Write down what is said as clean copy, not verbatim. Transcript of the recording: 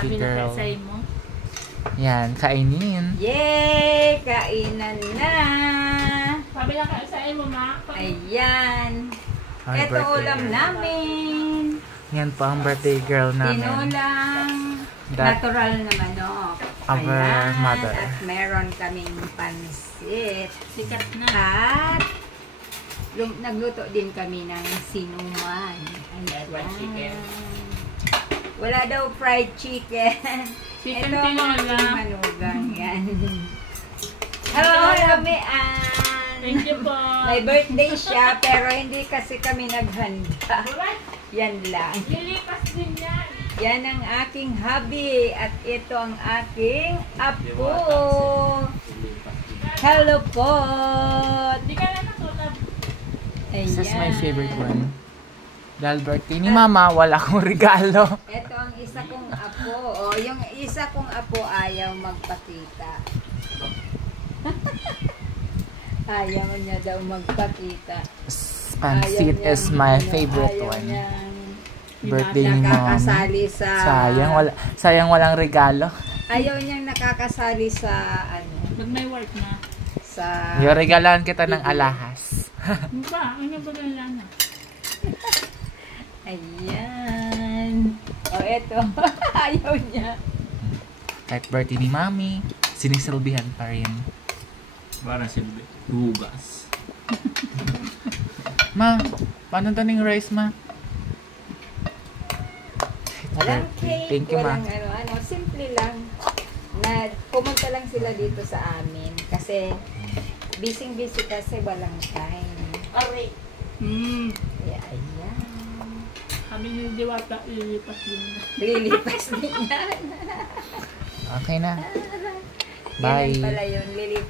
birthday girl. Yan, kainin. Yay! Kainan na! Sabi na kaisain mo, ma. Ayan. Our Ito birthday ulam girl. namin. Yan po ang birthday girl namin. Tinulang That- natural na manok. Our mother. At meron kaming pansit. Sikat na. At nagluto din kami ng sinuman. Ayan. Wala daw fried chicken. Chicken Ito ang tinola. aking manugang. Yan. Hello, Lamian! Thank you po. May birthday siya, pero hindi kasi kami naghanda. Yan lang. Lilipas din yan. Yan ang aking hubby. At ito ang aking apo. Hello po! Hindi ka na natulad. This is my favorite one. Dahil birthday ni Mama, wala akong regalo. Ito ang isa kong apo. O, yung isa kong apo ayaw magpakita. Ayaw niya daw magpakita. Pansit is my favorite ayaw one. niyang Birthday ni Mama. nakakasali sa... Sayang walang regalo. Ayaw niyang nakakasali sa ano, Pag may work na. sa... Yung regalaan kita ng alahas. Ano ba? Ano ba yung lana? Ayan. O, eto. Ayaw niya. Kahit birthday ni Mami, sinisilbihan pa rin. Para silbi. Hugas. Ma, paano taning rice, Ma? Walang Birthday. cake, Thank you, Ma. walang ano, simple lang. Na pumunta lang sila dito sa amin. Kasi, busy kasi walang time. Aray. Yeah, ayan. Kami ni Diwata, lilipas din na. Lilipas din yan. Okay na. Ganun Bye. pala yun, lilipas.